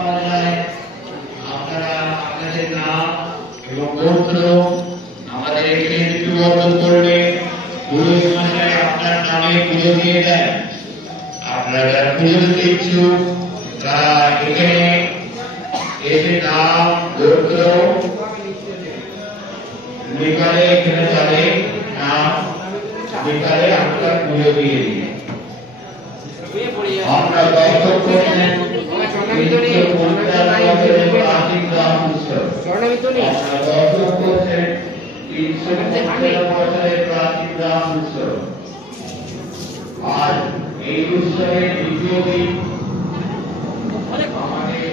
পাওয়া যায়। আপনারা আপনাদের নাম এবং গোত্র আমাদের এখানে লিপিবদ্ধ করলে পুরোহিত মশাই আপনার নামে পুজো দিয়ে দেন। আপনারা যারা পুজো দিতে ইচ্ছুক তারা এখানে এসে নাম গোত্র লিখালে এখানে তাদের নাম লিখালে আপনার পুজো দিয়ে দিন। আমরা দর্শক করছেন প্রাচীন রাম উৎসব। আমরা দর্শক করছেন 355 বছরের প্রাচীন রাম উৎসব। আর এই উৎসবের দ্বিতীয় দিন আমাদের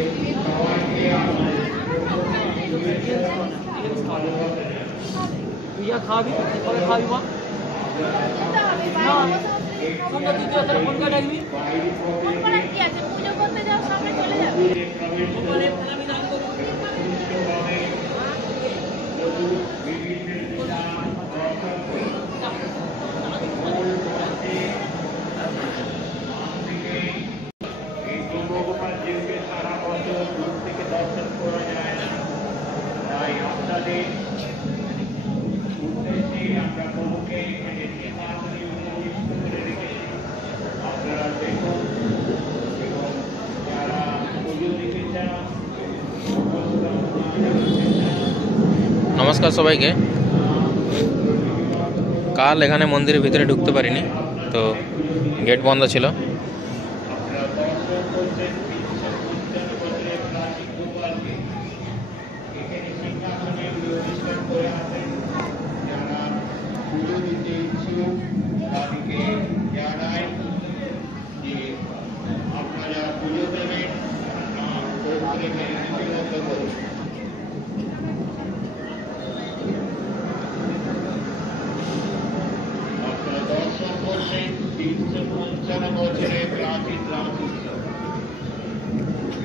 সবাইকে খাবি মা তোমরা দ্বিতীয় তাহলে ফোন করে ডাকবি ফোন করার কি আছে? পুজো করতে যাও, সামনে চলে যাবে। আমি দান করবো। সারা বছর দূর থেকে দর্শন করা যায় না, তাই আপনাদের উদ্দেশ্যে আমরা প্রভুকে এখানে সীমাহরি উপবিষ্ট করে রেখেছি। আপনারা দেখুন এবং যারা পুজো দিতে চান। নমস্কার সবাইকে। কাল এখানে মন্দিরের ভিতরে ঢুকতে পারিনি, তো গেট বন্ধ ছিল। আপনারা পুজো দেবেন আপনারা দর্শন করছেন 355 বছরের প্রাচীন রাস উৎসব।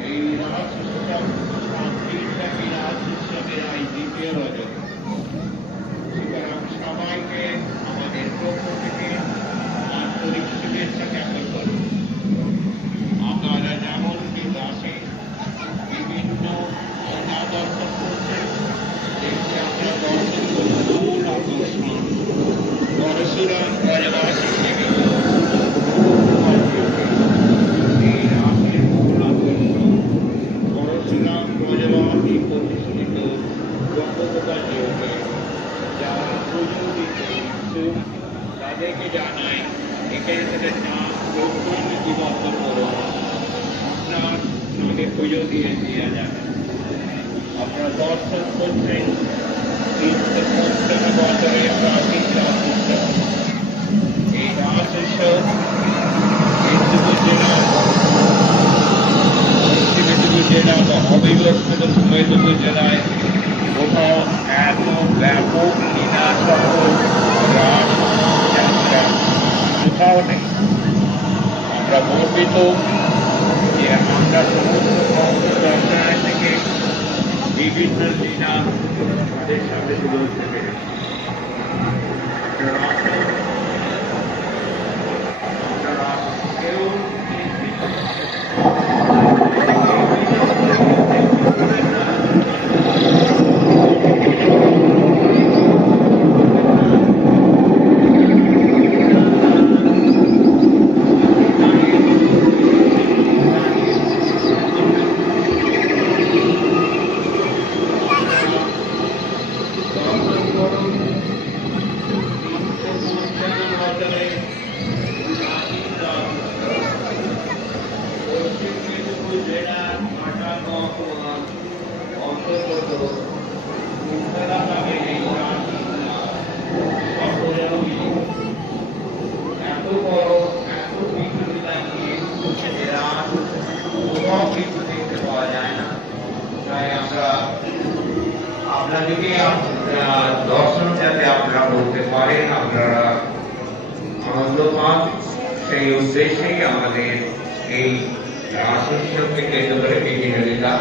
এই রাস উৎসব শান্তিব্যাপী রাস উৎসবের আজ দ্বিতীয় রজত। সুতরাং সবাইকে আমাদের পক্ষ থেকে আন্তরিক শুভেচ্ছা জ্ঞাপন করি। আপনারা যেমন রাসে বিভিন্ন দর্শন করছেন, দেখছি আমরা দর্শন করি মূল আকর্ষণ পরশুরাম ব্রজবাস হিসেবে এই রাসের মূল আকর্ষণ পরশুরাম ব্রজবাসী প্রতিষ্ঠিত ব্রহ্মোপাধ্যায়কে যারা পুজো দিতে ইচ্ছুক তাদেরকে জানাই এখানে তাদের নাম গোত্র লিপিবদ্ধ করুন। আপনার নামে পুজো দিয়ে দেওয়া যাবে। আপনারা দর্শন করছেন 355 বছরের প্রাচীন রাস উৎসব। এই রাস উৎসব মেদিনীপুর জেলা বা অবিভক্ত মেদিনীপুর জেলায় কোথাও এত ব্যাপক লীলা সহ রাস যাত্রা কোথাও নেই। আমরা গর্বিত যে আমরা সমস্ত ভক্ত দর্শনায় থেকে বিভিন্ন লীলা তাদের সাথে তুলে ধরতে পেরেছি। আপনারা কেউ আপনাদেরকে দর্শন যাতে আপনারা বলতে পারেন, আপনারা আনন্দ পান, সেই উদ্দেশ্যেই আমাদের এই রাস উৎসবকে কেন্দ্র করে বিভিন্ন লীলা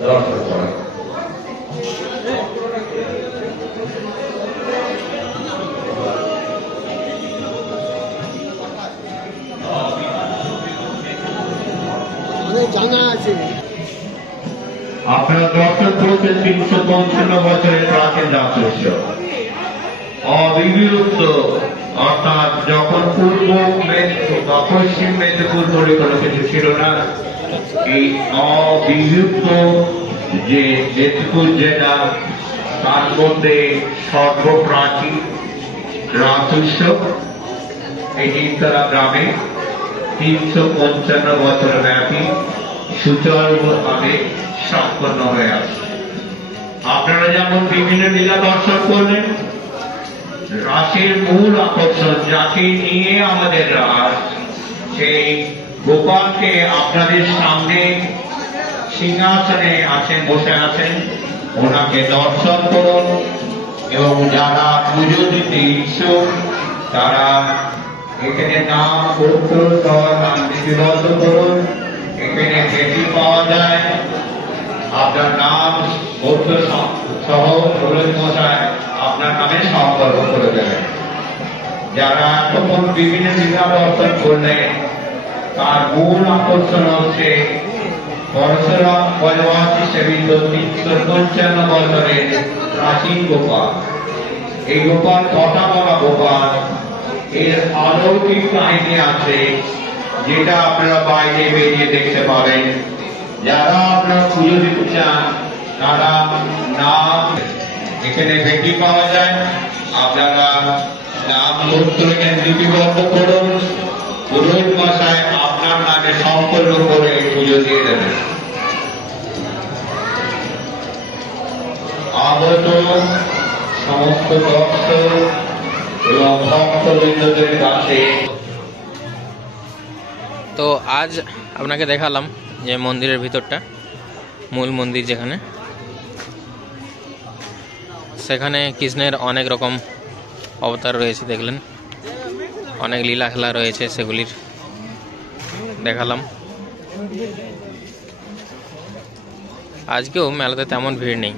দর্শন করা। জানা আছে। আপনারা দর্শন করেছেন 355 বছরের প্রাচীন রাস উৎসব। অবিভক্ত অর্থাৎ যখন পশ্চিম মেদিনীপুর বলে কোনো কিছু ছিল না, এই অবিভক্ত যে মেদিনীপুর জেলা, তার মধ্যে সর্বপ্রাচীন রাস উৎসব এই নিমতলা গ্রামে 355 বছর ব্যাপী সুচারুভাবে সম্পন্ন হয়ে আসছে। আপনারা যেমন বিভিন্ন লীলা দর্শন করলেন, রাসের মূল আকর্ষণ যাকে নিয়ে আমাদের রাস, সেই গোপালকে আপনাদের সামনে সিংহাসনে আছেন, বসে আছেন, ওনাকে দর্শন করুন এবং যারা পুজো দিতে ইচ্ছুক তারা এখানে নাম গোত্র সহ নাম লিপিবদ্ধ করুন। এখানে ভেটি পাওয়া যায়, আপনার নাম গোত্র সহ পুরোহিত মশাই আপনার নামে সম্পর্ক করে দেবেন। যারা তখন বিভিন্ন লীলা দর্শন করলেন, তার মূল আকর্ষণ হচ্ছে পরশুরাম বনবাসী সেবিত 355 বছরের প্রাচীন গোপাল। এই গোপাল কটা বলা গোপাল, এর অলৌকিক কাহিনী আছে যেটা আপনারা বাইরে বেরিয়ে দেখতে পাবেন। যারা আপনারা পুজো দিতে চান তারা নাম এখানে ভেটি পাওয়া যায়, আপনারা নাম গোত্র লিপিবদ্ধ করুন, পুরোহিত মশাই আপনার নামে সম্পর্ক করে পুজো দিয়ে দেবেন। আগত সমস্ত দর্শক এবং ভক্তবৃন্দদের কাছে তো আজ আপনাকে দেখালাম যে মন্দিরের ভিতরটা, মূল মন্দির যেখানে, সেখানে কৃষ্ণের অনেক রকম অবতার রয়েছে, দেখলেন অনেক লীলা খেলা রয়েছে, সেগুলির দেখালাম। আজকেও মেলাতে তেমন ভিড় নেই,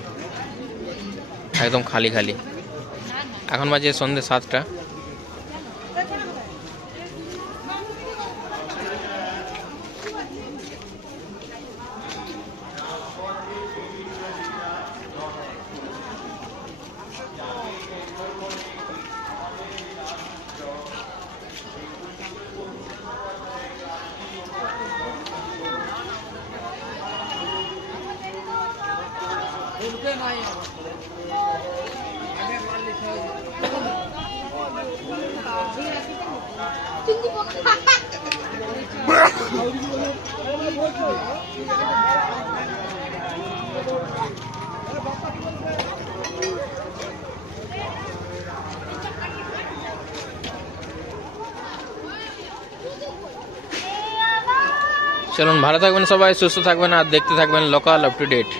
একদম খালি খালি। এখন বাজে সন্ধ্যে 7টা। চলুন, ভালো থাকবেন সবাই, সুস্থ থাকবেন আর দেখতে থাকবেন লোকাল আপ টু ডেট।